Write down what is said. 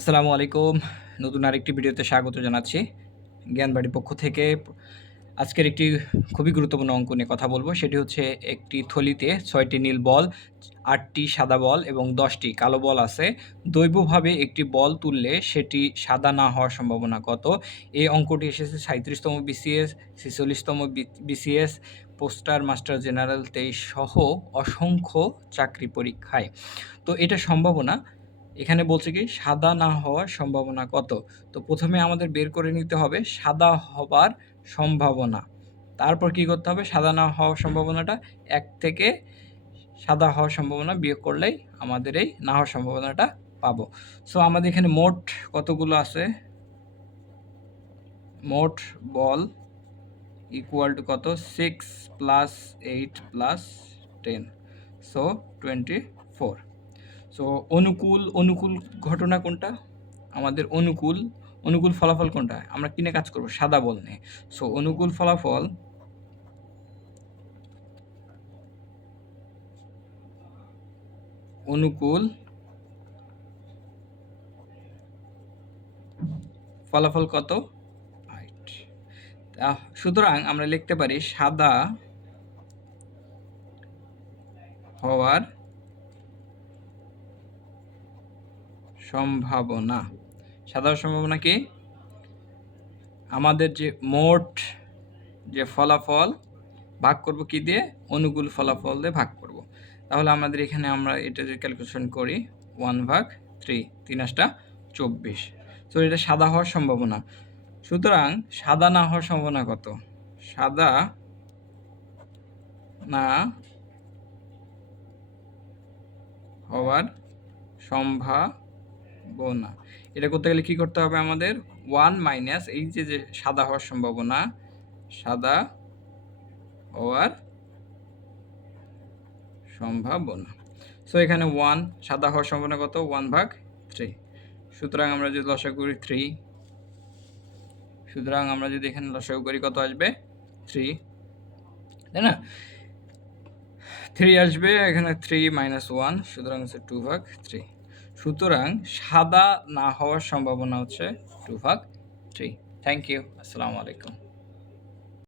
আসসালামু আলাইকুম। নতুন আরেকটি ভিডিওতে স্বাগত জানাচ্ছি। জ্ঞানবাড়ির পক্ষ থেকে আজকের একটি খুবই গুরুত্বপূর্ণ অঙ্ক নিয়ে কথা বলব। সেটি হচ্ছে একটি থলিতে ৬টি নীল বল, ৮টি সাদা বল এবং ১০টি কালো বল আছে। দৈবভাবে একটি বল তুললে সেটি সাদা না হওয়ার সম্ভাবনা কত? এই অঙ্কটি এসেছে ৩৭তম বিসিএস, ৪৬তম বিসিএস, পোস্টার মাস্টার জেনারেল ২৩ সহ অসংখ্য চাকরি পরীক্ষায়। তো এটা সম্ভাবনা এখানে বলছে কি সাদা না হওয়ার সম্ভাবনা কত? তো প্রথমে আমাদের বের করে নিতে হবে সাদা হবার সম্ভাবনা। তারপর কি করতে হবে? সাদা না হওয়ার সম্ভাবনাটা ১ থেকে সাদা হওয়ার সম্ভাবনা বিয়োগ করলেই আমাদের এই না হওয়ার সম্ভাবনাটা পাবো। সো আমাদের এখানে মোট কতগুলো আছে? মোট বল ইকুয়াল টু কত? 6 প্লাস 8 প্লাস 10, সো 24। সো অনুকূল ঘটনা কোনটা? আমাদের অনুকূল ফলাফল কোনটা? আমরা কি নিয়ে কাজ করব? সাদা বল নিয়ে। সো অনুকূল ফলাফল কত? 8। সুতরাং আমরা লিখতে পারি সাদা হওয়ার সম্ভাবনা। সাদা হওয়ার সম্ভাবনা কি? আমাদের যে মোট যে ফলাফল ভাগ করব কি দিয়ে? অনুকূল ফলাফল দিয়ে ভাগ করব। তাহলে আমাদের এখানে আমরা এটা যদি ক্যালকুলেশন করি 1/3, 3 8 24। সো এটা সাদা হওয়ার সম্ভাবনা। সুতরাং সাদা না হওয়ার সম্ভাবনা কত? সাদা না হওয়ার সম্ভাবনা এটা করতে গেলে কি করতে হবে আমাদের? 1 মাইনাস এই যে সাদা হওয়ার সম্ভাবনা, সাদা হওয়ার সম্ভাবনা। সো এখানে 1 সাদা হওয়ার সম্ভাবনা কত? 1/3। সুতরাং আমরা যদি লসাগু করি 3, সুতরাং আমরা যদি এখানে লসাগু করি কত আসবে? 3, তাই না? 3 আসবে, এখানে 3 মাইনাস 1, সুতরাং হচ্ছে 2/3। সুতরাং সাদা না হওয়ার সম্ভাবনা হচ্ছে 2/3। Thank you. আসসালামু আলাইকুম।